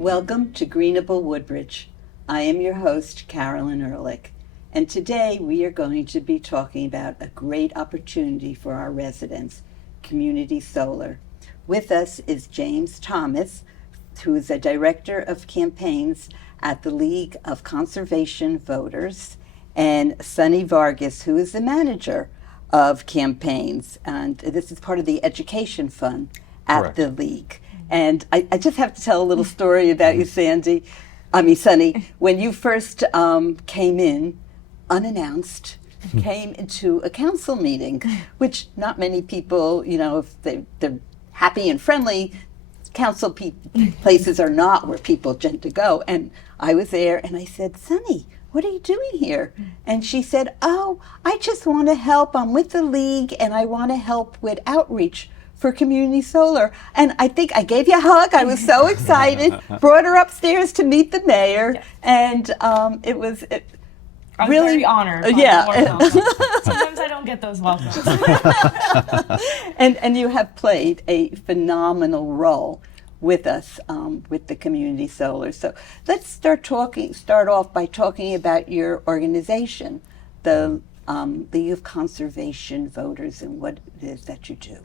Welcome to Greenable Woodbridge. I am your host, Carolyn Ehrlich, and today we are going to be talking about a great opportunity for our residents, community solar. With us is James Thomas, who is a director of campaigns at the League of Conservation Voters, and Sunny Vargas, who is the manager of campaigns. And this is part of the education fund at Correct. the League. And I just have to tell a little story about you, Sunny. When you first came in, unannounced, came into a council meeting, which not many people, if they're happy and friendly, council places are not where people tend to go. And I was there and I said, Sunny, what are you doing here? And she said, oh, I just want to help. I'm with the League and I want to help with outreach for community solar. And I think I gave you a hug. I was so excited. Brought her upstairs to meet the mayor. Yes. And I'm really very honored. Yeah. Sometimes I don't get those welcomes. and you have played a phenomenal role with us with the community solar. So let's start off by talking about your organization, the League of Conservation Voters, and what it is that you do.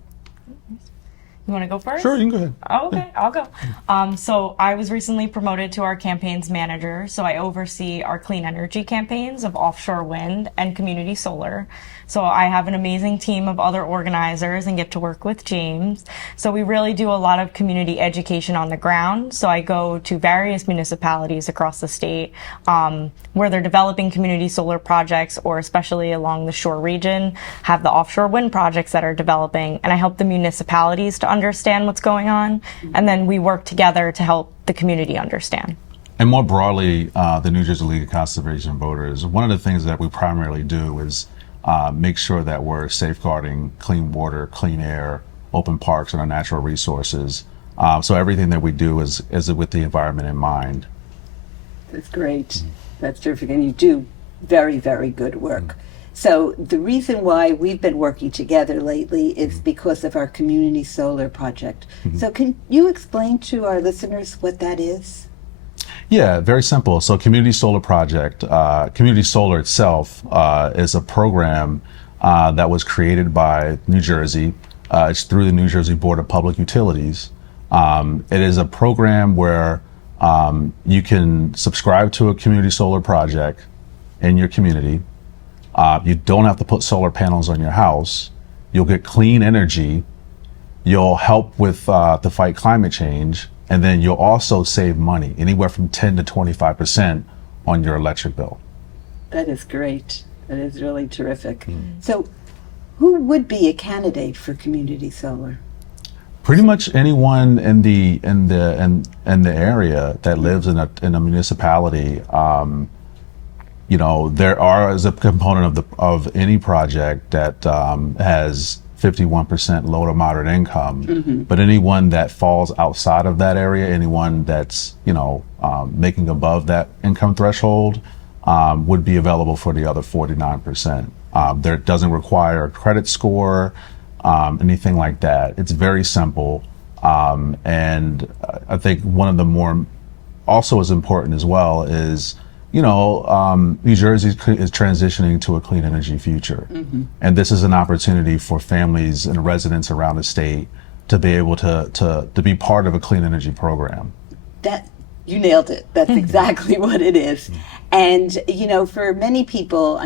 You want to go first? Sure, you can go ahead. Oh, okay, I'll go. So I was recently promoted to our campaigns manager, so I oversee our clean energy campaigns of offshore wind and community solar. So I have an amazing team of other organizers and get to work with James. So we really do a lot of community education on the ground. So I go to various municipalities across the state where they're developing community solar projects, or especially along the shore region, have the offshore wind projects that are developing. And I help the municipalities to understand what's going on. And then we work together to help the community understand. And more broadly, the New Jersey League of Conservation Voters, one of the things that we primarily do is make sure that we're safeguarding clean water, clean air, open parks, and our natural resources. So everything that we do is with the environment in mind. That's great. That's terrific. And you do very, very good work. So the reason why we've been working together lately is because of our community solar project. So can you explain to our listeners what that is? Yeah, very simple. So Community Solar Project, Community Solar itself is a program that was created by New Jersey. It's through the New Jersey Board of Public Utilities. It is a program where you can subscribe to a community solar project in your community. You don't have to put solar panels on your house. You'll get clean energy. You'll help with to fight climate change. And then you'll also save money, anywhere from 10 to 25% on your electric bill. That is great. That is really terrific. So who would be a candidate for community solar? Pretty much anyone in the area that lives in a municipality. There is a component of any project that has 51% low to moderate income, but anyone that falls outside of that area, anyone that's making above that income threshold, would be available for the other 49%. There doesn't require a credit score, anything like that. It's very simple, and I think one of the more also as important as well is New Jersey is transitioning to a clean energy future. And this is an opportunity for families and residents around the state to be able to be part of a clean energy program. That you nailed it. That's exactly what it is. And, for many people,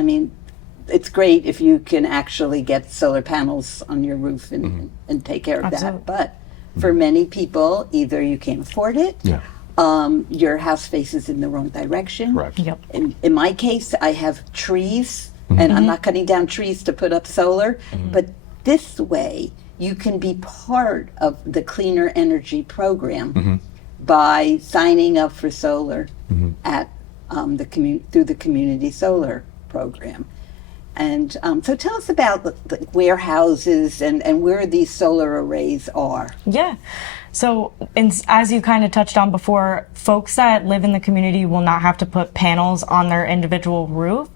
it's great if you can actually get solar panels on your roof and take care of that. But for many people, either you can't afford it, your house faces in the wrong direction. Correct. Yep. In my case, I have trees, and I'm not cutting down trees to put up solar, but this way you can be part of the cleaner energy program by signing up for solar at through the community solar program. And so tell us about the warehouses and where these solar arrays are. Yeah. So as you kind of touched on before, folks that live in the community will not have to put panels on their individual roof.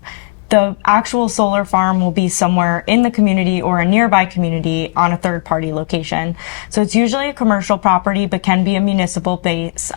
the actual solar farm will be somewhere in the community or a nearby community on a third-party location. So it's usually a commercial property, but can be a municipal base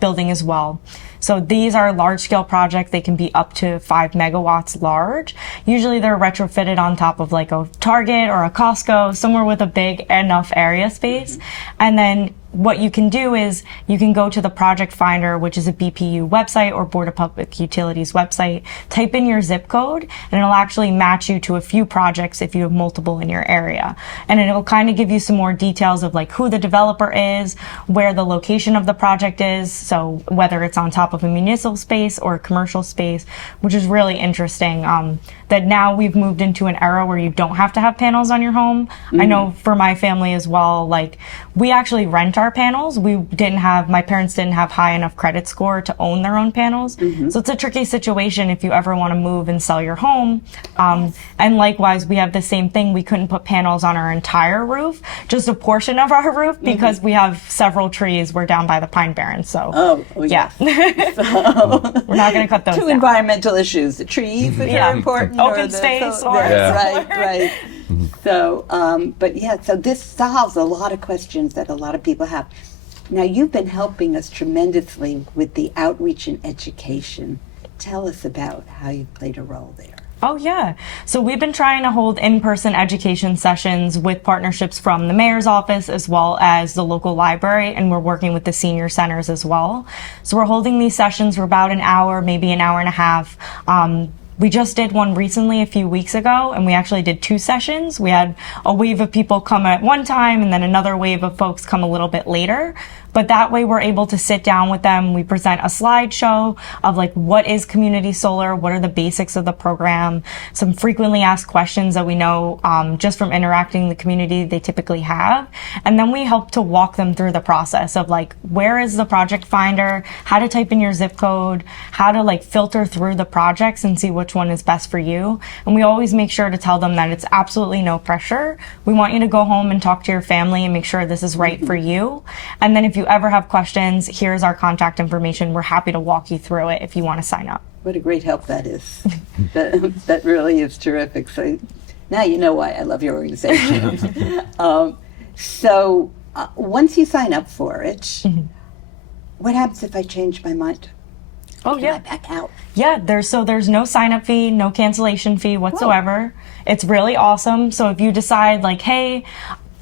building as well. So these are large-scale projects. They can be up to 5 megawatts large. Usually they're retrofitted on top of like a Target or a Costco, somewhere with a big enough area space. And then what you can do is you can go to the project finder, which is a BPU website or Board of Public Utilities website, type in your zip code, and it'll actually match you to a few projects if you have multiple in your area. And it'll kind of give you some more details of like who the developer is, where the location of the project is, so whether it's on top of a municipal space or a commercial space, which is really interesting. That now we've moved into an era where you don't have to have panels on your home. I know for my family as well, like we actually rent our panels. My parents didn't have high enough credit score to own their own panels. So it's a tricky situation if you ever want to move and sell your home. And likewise, we have the same thing. We couldn't put panels on our entire roof, just a portion of our roof, because we have several trees. We're down by the Pine Barrens. So, yeah. So, we're not going to cut those two down. Environmental issues, the trees, which are important. Open space. Right. So, but yeah, so this solves a lot of questions that a lot of people have. Now, you've been helping us tremendously with the outreach and education. Tell us about how you played a role there. Oh, yeah. So we've been trying to hold in-person education sessions with partnerships from the mayor's office as well as the local library, and we're working with the senior centers as well. So we're holding these sessions for about an hour, maybe an hour and a half. We just did one recently a few weeks ago, and we actually did 2 sessions. We had a wave of people come at one time, and then another wave of folks come a little bit later. But that way we're able to sit down with them. We present a slideshow of like, what is community solar? What are the basics of the program? Some frequently asked questions that we know just from interacting in the community they typically have. And then we help to walk them through the process of like, where is the project finder? How to type in your zip code? How to like filter through the projects and see which one is best for you. And we always make sure to tell them that it's absolutely no pressure. We want you to go home and talk to your family and make sure this is right for you. And then if you ever have questions, here's our contact information. We're happy to walk you through it if you want to sign up. What a great help that is. that really is terrific. So now you know why I love your organization. So once you sign up for it, what happens if I change my mind? Oh, yeah. I back out? Yeah, there's no sign-up fee, no cancellation fee whatsoever. Whoa. It's really awesome. So if you decide like, hey,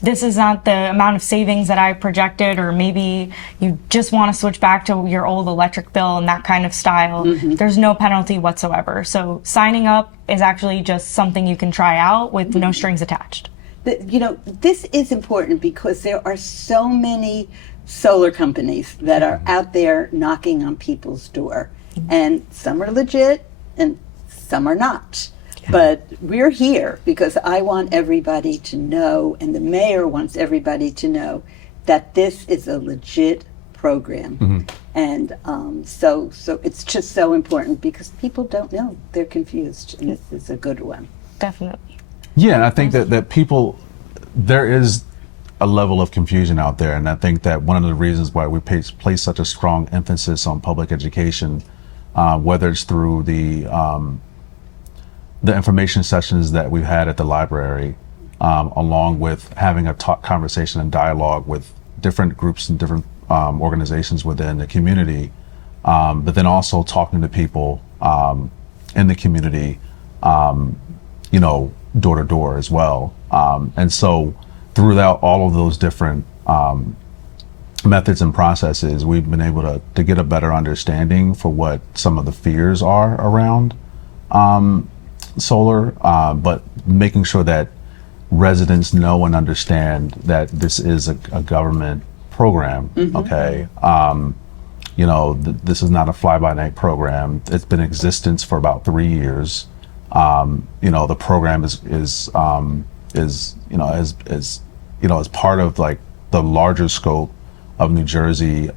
this is not the amount of savings that I projected, or maybe you just want to switch back to your old electric bill and that kind of style, there's no penalty whatsoever. So signing up is actually just something you can try out with no strings attached. You know, this is important because there are so many solar companies that are out there knocking on people's door. And some are legit and some are not. But we're here because I want everybody to know, and the mayor wants everybody to know, that this is a legit program. And so it's just so important because people don't know. They're confused, and this is a good one. Definitely. Yeah, and I think that people, there is a level of confusion out there, and I think that one of the reasons why we place such a strong emphasis on public education, whether it's through the information sessions that we've had at the library, along with having a conversation and dialogue with different groups and different organizations within the community, but then also talking to people in the community, you know, door to door as well. And so throughout all of those different methods and processes, we've been able to get a better understanding for what some of the fears are around solar, but making sure that residents know and understand that this is a government program. Okay, you know, this is not a fly-by-night program. It's been in existence for about 3 years. You know, the program is part of like the larger scope of New Jersey.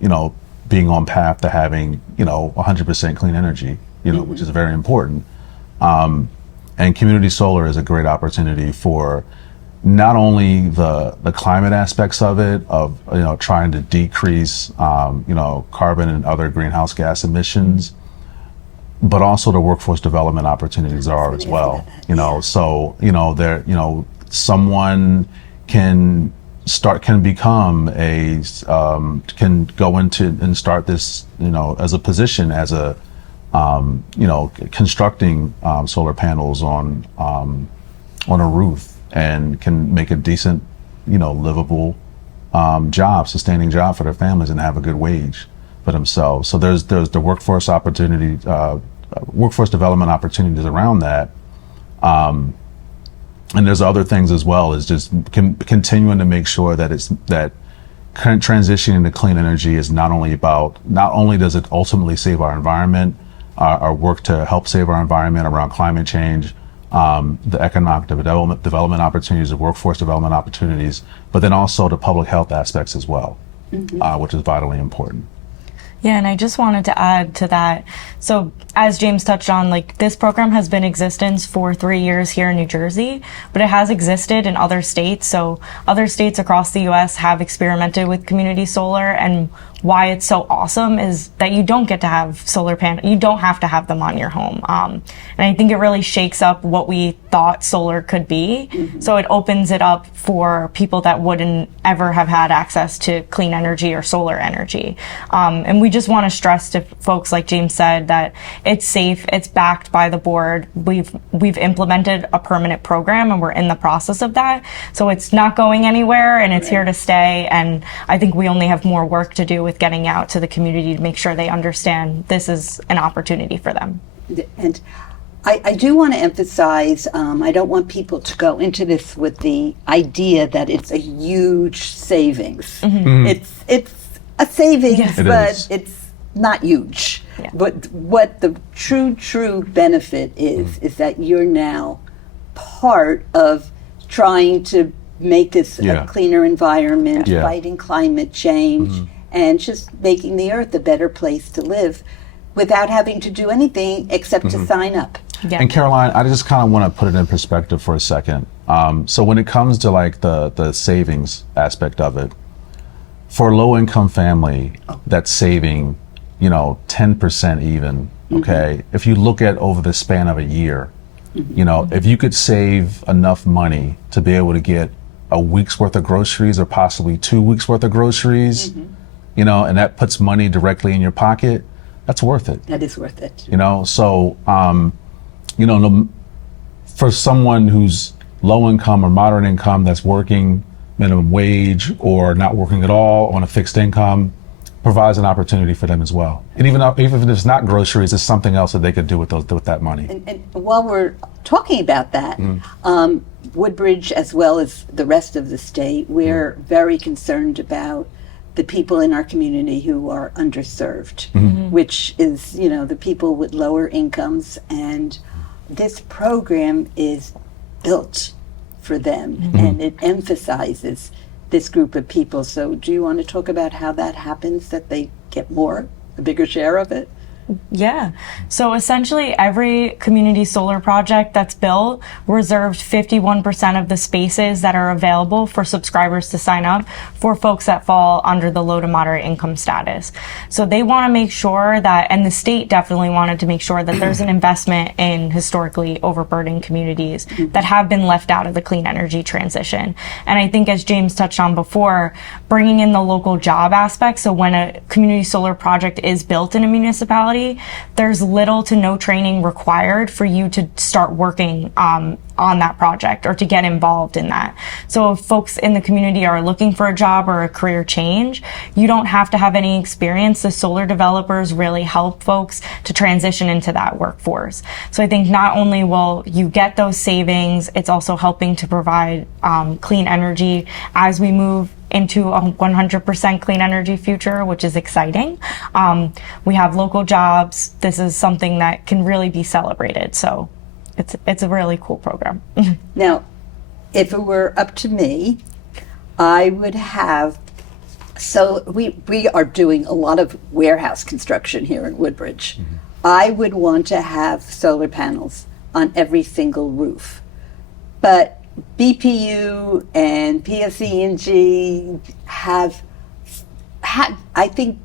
You know, being on path to having 100% clean energy. You know, which is very important. And community solar is a great opportunity for not only the climate aspects of it, of trying to decrease carbon and other greenhouse gas emissions, but also the workforce development opportunities are as well. You know, so there, someone can become can go into and start this, as a position as a, constructing solar panels on a roof, and can make a decent, livable sustaining job for their families, and have a good wage for themselves. So there's the workforce development opportunities around that. And there's other things as well, is just continuing to make sure that transitioning to clean energy is not only does it ultimately save our environment, our work to help save our environment around climate change, the economic development opportunities, the workforce development opportunities, but then also the public health aspects as well, which is vitally important. Yeah, and I just wanted to add to that. So as James touched on, this program has been in existence for 3 years here in New Jersey, but it has existed in other states. So other states across the U.S. have experimented with community solar, and why it's so awesome is that you don't get to have solar panels. You don't have to have them on your home. And I think it really shakes up what we thought solar could be. Mm-hmm. So it opens it up for people that wouldn't ever have had access to clean energy or solar energy. And we just want to stress to folks, like James said, that it's safe, it's backed by the board. We've implemented a permanent program, and we're in the process of that. So it's not going anywhere, and it's here to stay. And I think we only have more work to do with getting out to the community to make sure they understand this is an opportunity for them. And I do want to emphasize, I don't want people to go into this with the idea that it's a huge savings. Mm-hmm. It's a savings, yes, but it's not huge. Yeah. But what the true benefit is that you're now part of trying to make this a cleaner environment, fighting climate change, and just making the earth a better place to live without having to do anything except to sign up. Yeah. And Caroline, I just kind of want to put it in perspective for a second. So when it comes to the savings aspect of it, for a low-income family that's saving, 10% even, okay? If you look at over the span of a year, if you could save enough money to be able to get a week's worth of groceries, or possibly 2 weeks worth of groceries, and that puts money directly in your pocket, that's worth it. That is worth it. So, for someone who's low income or moderate income that's working minimum wage or not working at all on a fixed income, provides an opportunity for them as well. And even if it's not groceries, it's something else that they could do with that money. And while we're talking about that, Woodbridge, as well as the rest of the state, we're very concerned about the people in our community who are underserved, which is, the people with lower incomes. And this program is built for them, and it emphasizes this group of people. So do you want to talk about how that happens, that they get a bigger share of it? Yeah. So essentially every community solar project that's built reserved 51% of the spaces that are available for subscribers to sign up for folks that fall under the low to moderate income status. So they want to make sure that, and the state definitely wanted to make sure that there's an investment in historically overburdened communities that have been left out of the clean energy transition. And I think, as James touched on before, bringing in the local job aspect. So when a community solar project is built in a municipality, there's little to no training required for you to start working on that project or to get involved in that. So if folks in the community are looking for a job or a career change, you don't have to have any experience. The solar developers really help folks to transition into that workforce. So I think not only will you get those savings, it's also helping to provide clean energy as we move into a 100% clean energy future, which is exciting. We have local jobs. This is something that can really be celebrated. So it's a really cool program. Now, if it were up to me, I would have, so we are doing a lot of warehouse construction here in Woodbridge. I would want to have solar panels on every single roof. But BPU and PSE&G have had, I think,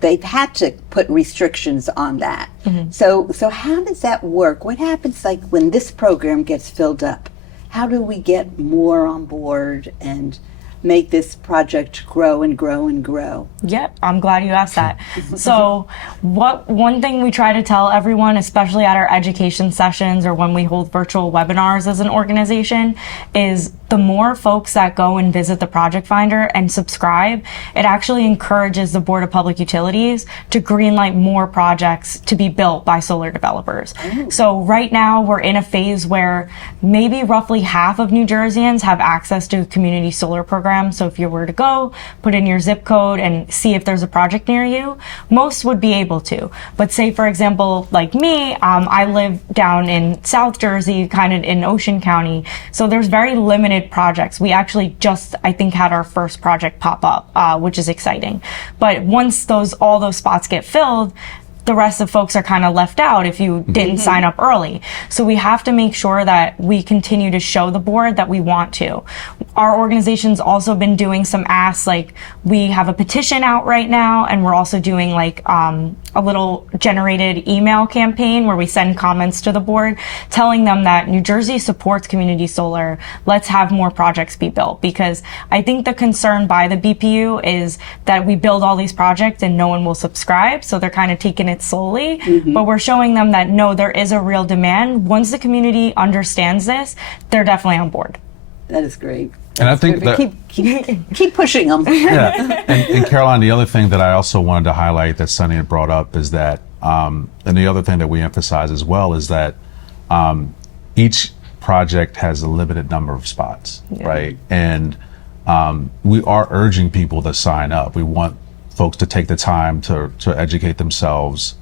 they've had to put restrictions on that. So how does that work? What happens like when this program gets filled up? How do we get more on board and make this project grow and grow and grow? Yep, I'm glad you asked that. So one thing we try to tell everyone, especially at our education sessions or when we hold virtual webinars as an organization, is the more folks that go and visit the Project Finder and subscribe, it actually encourages the Board of Public Utilities to greenlight more projects to be built by solar developers. So right now we're in a phase where maybe roughly half of New Jerseyans have access to a community solar program. So if you were to go, put in your zip code and see if there's a project near you, most would be able to. But say, for example, like me, I live down in South Jersey, kind of in Ocean County. So there's very limited projects. We actually just, I think, had our first project pop up, which is exciting. But once all those spots get filled, the rest of folks are kind of left out if you didn't sign up early. So we have to make sure that we continue to show the board that we want to. Our organization's also been doing some asks, like we have a petition out right now, and we're also doing like a little generated email campaign where we send comments to the board telling them that New Jersey supports community solar. Let's have more projects be built, because I think the concern by the BPU is that we build all these projects and no one will subscribe. So they're kind of taking it slowly, but we're showing them that no, there is a real demand. Once the community understands this, they're definitely on board. That is great. And I think that keep pushing them. yeah. And Caroline, the other thing that I also wanted to highlight that Sunny had brought up is that, and the other thing that we emphasize as well is that each project has a limited number of spots, right? And we are urging people to sign up. We want folks to take the time to educate themselves,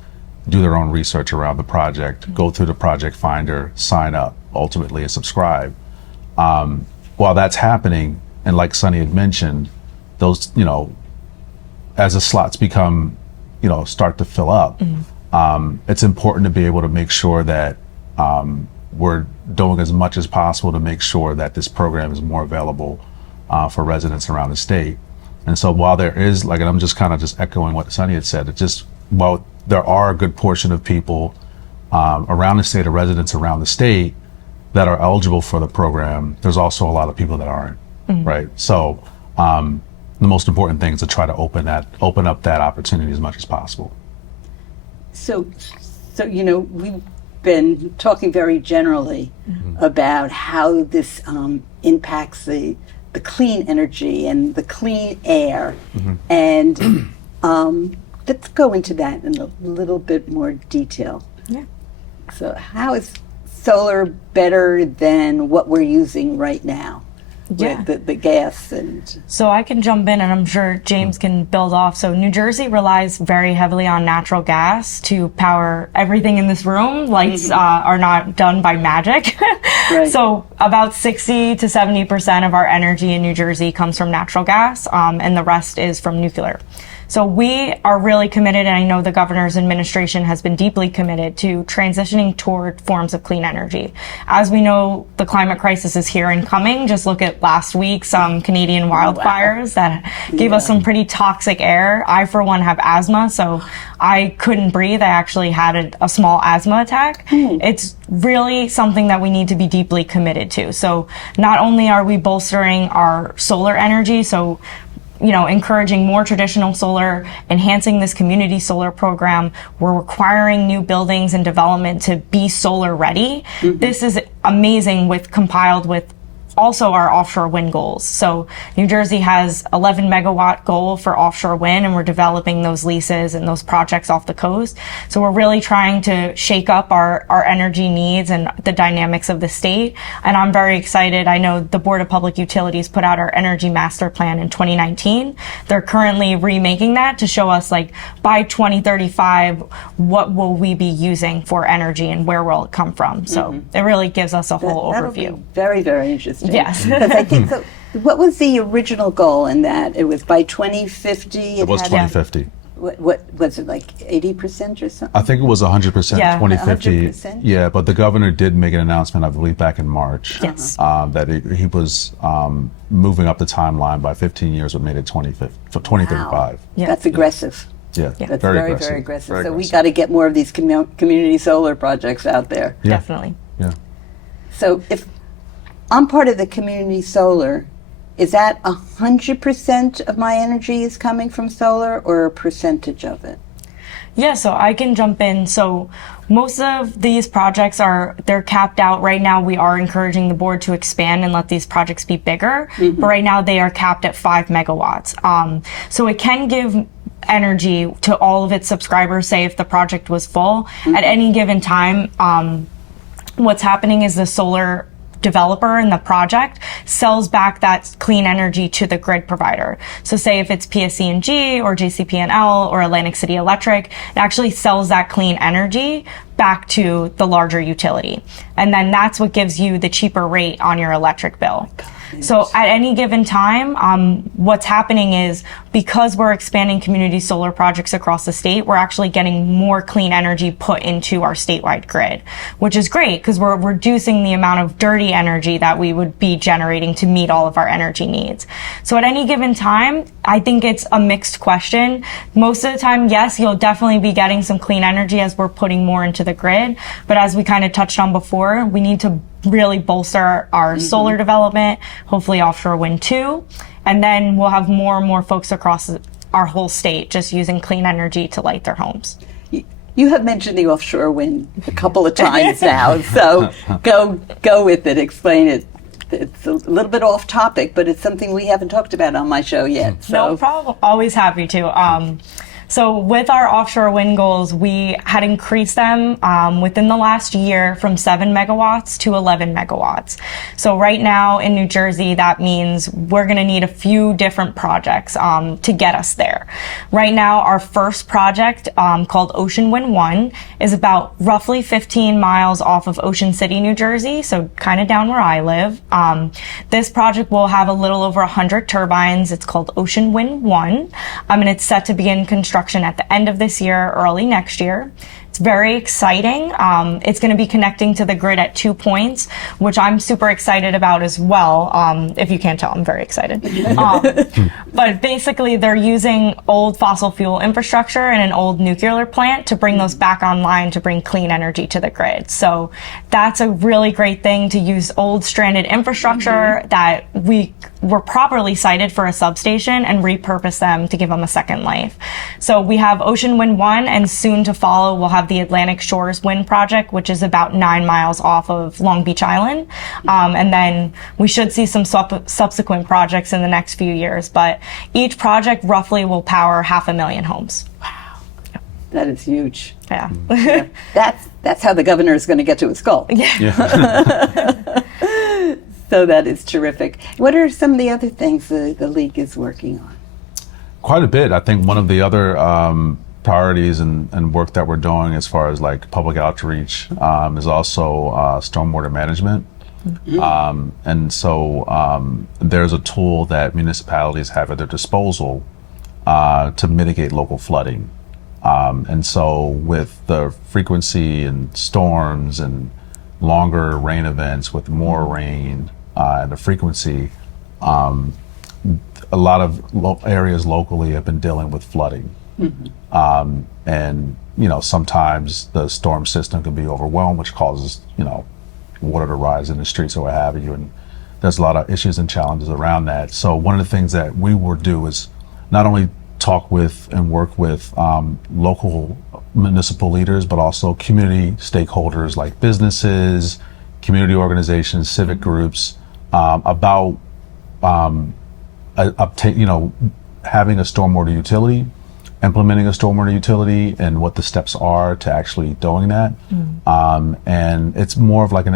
do their own research around the project, go through the Project Finder, sign up, ultimately, and subscribe. While that's happening, and like Sunny had mentioned, those, as the slots become, start to fill up, it's important to be able to make sure that we're doing as much as possible to make sure that this program is more available for residents around the state. And so while there is, and I'm just kind of just echoing what Sunny had said, while there are a good portion of people around the state, or residents around the state, that are eligible for the program, there's also a lot of people that aren't, right? So the most important thing is to try to open up that opportunity as much as possible. So we've been talking very generally about how this impacts the clean energy and the clean air, and let's go into that in a little bit more detail. Yeah. So how is solar better than what we're using right now with the gas? And so I can jump in, and I'm sure James can build off. So New Jersey relies very heavily on natural gas to power everything in this room. Lights are not done by magic. Right. So about 60 to 70% of our energy in New Jersey comes from natural gas, and the rest is from nuclear. So we are really committed, and I know the governor's administration has been deeply committed to transitioning toward forms of clean energy. As we know, the climate crisis is here and coming. Just look at last week's Canadian wildfires that gave us some pretty toxic air. I, for one, have asthma, so I couldn't breathe. I actually had a small asthma attack. It's really something that we need to be deeply committed to. So not only are we bolstering our solar energy, so encouraging more traditional solar, enhancing this community solar program. We're requiring new buildings and development to be solar ready. This is amazing compiled with also our offshore wind goals. So New Jersey has 11 megawatt goal for offshore wind, and we're developing those leases and those projects off the coast. So we're really trying to shake up our energy needs and the dynamics of the state. And I'm very excited. I know the Board of Public Utilities put out our energy master plan in 2019. They're currently remaking that to show us, by 2035, what will we be using for energy and where will it come from? So it really gives us a whole overview. Be very, very interesting. Yes. Because I think so. What was the original goal in that? It was by 2050. It was 2050. What was it, like 80% or something? I think it was 100% 2050. 100%? Yeah, but the governor did make an announcement, I believe, back in March, Yes. that he was moving up the timeline by 15 years, what made it 2035. Wow. That's aggressive. Yeah, That's very very, aggressive. very aggressive. Very So we aggressive. got to get more of these community solar projects out there. Yeah. Definitely. Yeah. So if I'm part of the community solar, is that 100% of my energy is coming from solar, or a percentage of it? Yeah, so I can jump in. So most of these projects they're capped out right now. We are encouraging the board to expand and let these projects be bigger. But right now they are capped at 5 megawatts. So it can give energy to all of its subscribers, say if the project was full. At any given time, what's happening is the solar developer in the project sells back that clean energy to the grid provider. So say if it's PSE&G or JCP&L or Atlantic City Electric, it actually sells that clean energy back to the larger utility. And then that's what gives you the cheaper rate on your electric bill. So at any given time, what's happening is because we're expanding community solar projects across the state, we're actually getting more clean energy put into our statewide grid, which is great because we're reducing the amount of dirty energy that we would be generating to meet all of our energy needs. So at any given time, I think it's a mixed question. Most of the time, yes, you'll definitely be getting some clean energy as we're putting more into the grid. But as we kind of touched on before, we need to really bolster our solar development, hopefully offshore wind too. And then we'll have more and more folks across our whole state just using clean energy to light their homes. You have mentioned the offshore wind a couple of times now, so go with it. Explain it. It's a little bit off topic, but it's something we haven't talked about on my show yet. So. No problem. Always happy to. So with our offshore wind goals, we had increased them within the last year from 7 megawatts to 11 megawatts. So right now in New Jersey, that means we're going to need a few different projects to get us there. Right now, our first project called Ocean Wind 1 is about roughly 15 miles off of Ocean City, New Jersey, so kind of down where I live. This project will have a little over 100 turbines. It's called Ocean Wind 1, and it's set to begin construction at the end of this year, early next year. It's very exciting. It's going to be connecting to the grid at 2 points, which I'm super excited about as well. If you can't tell, I'm very excited. But basically, they're using old fossil fuel infrastructure and an old nuclear plant to bring those back online to bring clean energy to the grid. So that's a really great thing to use old stranded infrastructure that were properly sited for a substation and repurpose them to give them a second life. So we have Ocean Wind 1, and soon to follow, we'll have the Atlantic Shores Wind Project, which is about 9 miles off of Long Beach Island. And then we should see some subsequent projects in the next few years. But each project roughly will power 500,000 homes. Wow. That is huge. Yeah. Yeah. That's how the governor is going to get to his goal. Yeah. So that is terrific. What are some of the other things the League is working on? Quite a bit. I think one of the other priorities and work that we're doing as far as like public outreach is also stormwater management. And so there's a tool that municipalities have at their disposal to mitigate local flooding. And so with the frequency and storms and longer rain events with more rain and the frequency, a lot of areas locally have been dealing with flooding. And, you know, sometimes the storm system can be overwhelmed, which causes, you know, water to rise in the streets or what have you. And there's a lot of issues and challenges around that. So one of the things that we will do is not only talk with and work with local municipal leaders, but also community stakeholders like businesses, community organizations, civic groups about having a stormwater utility, implementing a stormwater utility, and what the steps are to actually doing that. And it's more of like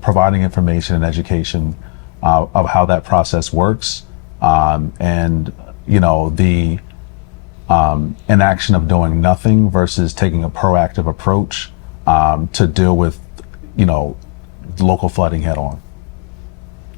providing information and education of how that process works, and the inaction of doing nothing versus taking a proactive approach to deal with local flooding head on.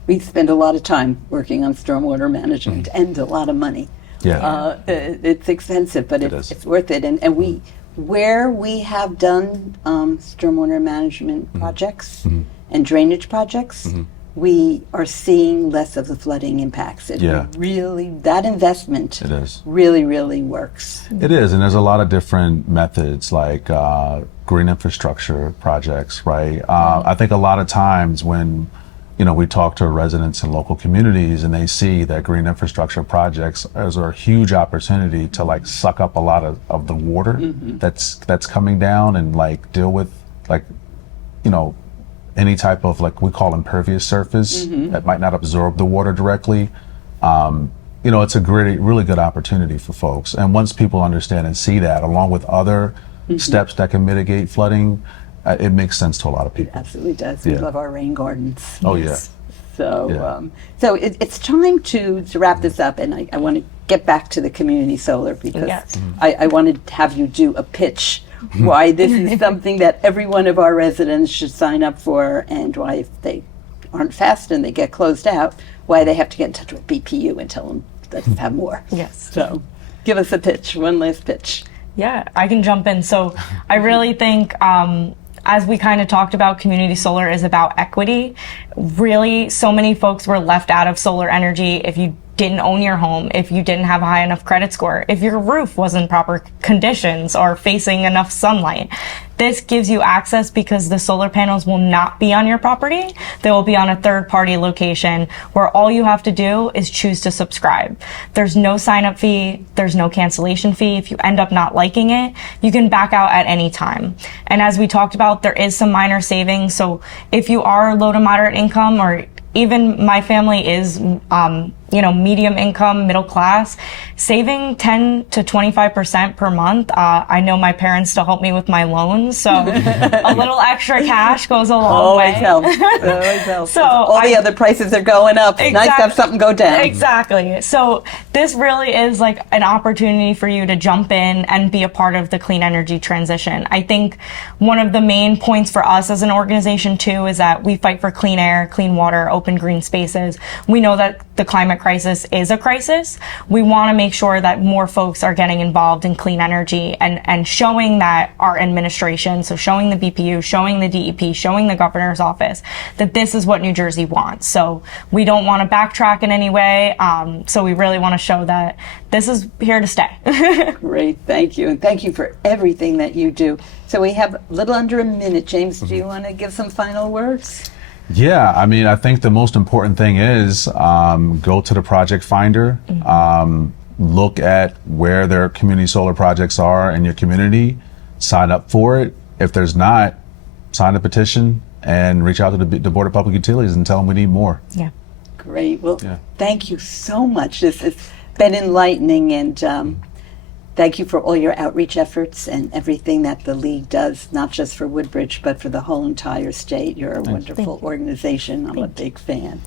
We spend a lot of time working on stormwater management and a lot of money. Yeah, it's expensive, but it's worth it. And where we have done stormwater management projects and drainage projects, we are seeing less of the flooding impacts. It Yeah. really, that investment It is. really, really works. It is, and there's a lot of different methods like green infrastructure projects, right? I think a lot of times when we talk to residents in local communities and they see that green infrastructure projects as a huge opportunity to like suck up a lot of the water that's coming down and like deal with like any type of like we call impervious surface that might not absorb the water directly. It's a really good opportunity for folks. And once people understand and see that, along with other steps that can mitigate flooding, it makes sense to a lot of It people. absolutely does. We Yeah. love our rain gardens. Oh yeah. So, Yeah. it's time to wrap this up, and I want to get back to the community solar because Yes. I want to have you do a pitch why this is something that every one of our residents should sign up for, and why if they aren't fast and they get closed out, why they have to get in touch with BPU and tell them that they have more. Yes. So, give us a pitch, one last pitch. Yeah, I can jump in. So I really think, as we kind of talked about, community solar is about equity. Really, so many folks were left out of solar energy if you didn't own your home, if you didn't have a high enough credit score, if your roof was in proper conditions or facing enough sunlight. This gives you access because the solar panels will not be on your property. They will be on a third-party location where all you have to do is choose to subscribe. There's no sign-up fee. There's no cancellation fee. If you end up not liking it, you can back out at any time. And as we talked about, there is some minor savings. So if you are low to moderate income, or even my family is, medium income, middle class, saving 10 to 25% per month. I know my parents still help me with my loans, so a little extra cash goes a long Always way. helps. Always helps. So all the other prices are going up. Nice to have something go down. Exactly. So this really is like an opportunity for you to jump in and be a part of the clean energy transition. I think one of the main points for us as an organization too is that we fight for clean air, clean water, open green spaces. We know that the climate crisis is a crisis. We want to make sure that more folks are getting involved in clean energy and showing that our administration, so showing the BPU, showing the DEP, showing the governor's office, that this is what New Jersey wants. So we don't want to backtrack in any way. So we really want to show that this is here to stay. Great, thank you. And thank you for everything that you do. So we have a little under a minute. James, do you want to give some final words? Yeah, I mean, I think the most important thing is go to the project finder, look at where their community solar projects are in your community, sign up for it. If there's not, sign a petition and reach out to the Board of Public Utilities and tell them we need more. Yeah. Great. Well, Yeah. thank you so much. This has been enlightening, and thank you for all your outreach efforts and everything that the League does, not just for Woodbridge, but for the whole entire state. You're a wonderful organization. I'm a big fan.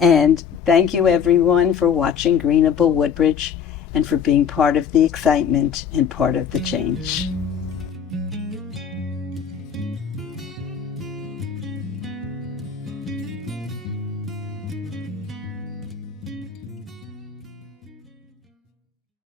And thank you, everyone, for watching Greenable Woodbridge and for being part of the excitement and part of the change.